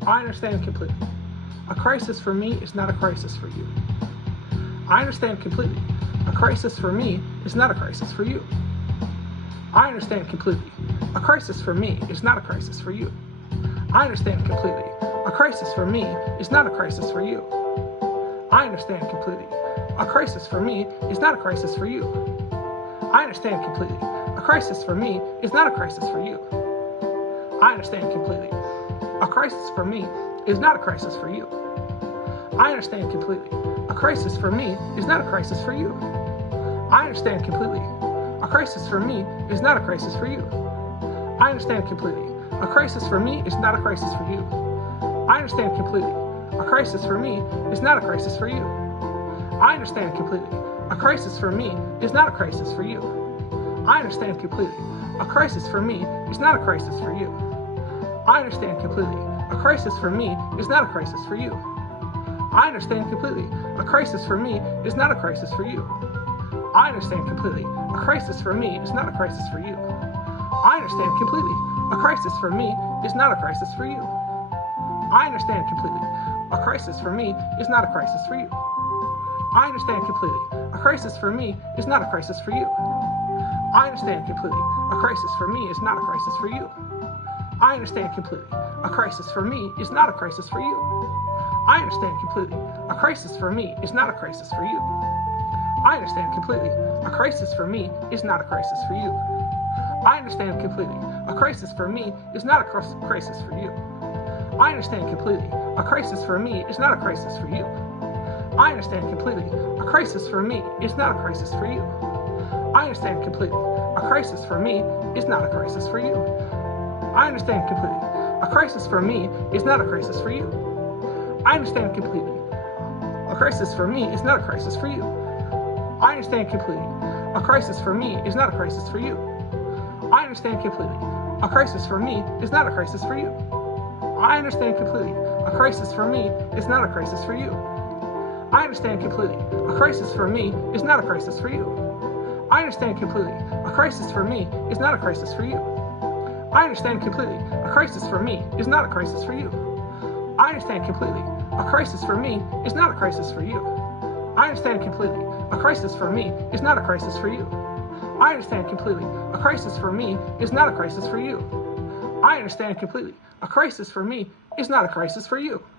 I understand completely. A crisis for me is not a crisis for you. I understand completely. A crisis for me is not a crisis for you. I understand completely. A crisis for me is not a crisis for you. I understand completely. A crisis for me is not a crisis for you. I understand completely. A crisis for me is not a crisis for you. I understand completely. A crisis for me is not a crisis for you. I understand completely. A crisis for me is not a crisis for you. I understand completely. A crisis for me is not a crisis for you. I understand completely. A crisis for me is not a crisis for you. I understand completely. A crisis for me is not a crisis for you. I understand completely. A crisis for me is not a crisis for you. I understand completely. A crisis for me is not a crisis for you. I understand completely. A crisis for me is not a crisis for you. I understand completely. A crisis for me is not a crisis for you. I understand completely. A crisis for me is not a crisis for you. I understand completely. A crisis for me is not a crisis for you. I understand completely. A crisis for me is not a crisis for you. I understand completely. A crisis for me is not a crisis for you. I understand completely. A crisis for me is not a crisis for you. I understand completely. A crisis for me is not a crisis for you. I understand completely. A crisis for me is not a crisis for you. I understand completely. A crisis for me is not a crisis for you. I understand completely. A crisis for me is not a crisis for you. I understand completely. A crisis for me is not a crisis for you. I understand completely. A crisis for me is not a crisis for you. I understand completely. A crisis for me is not a crisis for you. I understand completely. A crisis for me is not a crisis for you. I understand completely. A crisis for me is not a crisis for you. I understand completely. A crisis for me is not a crisis for you. I understand completely. A crisis for me is not a crisis for you. I understand completely. A crisis for me is not a crisis for you. I understand completely. A crisis for me is not a crisis for you. I understand completely. A crisis for me is not a crisis for you. I understand completely. A crisis for me is not a crisis for you. I understand completely. A crisis for me is not a crisis for you. I understand completely. A crisis for me is not a crisis for you. I understand completely. A crisis for me is not a crisis for you. I understand completely. A crisis for me is not a crisis for you. I understand completely. A crisis for me is not a crisis for you.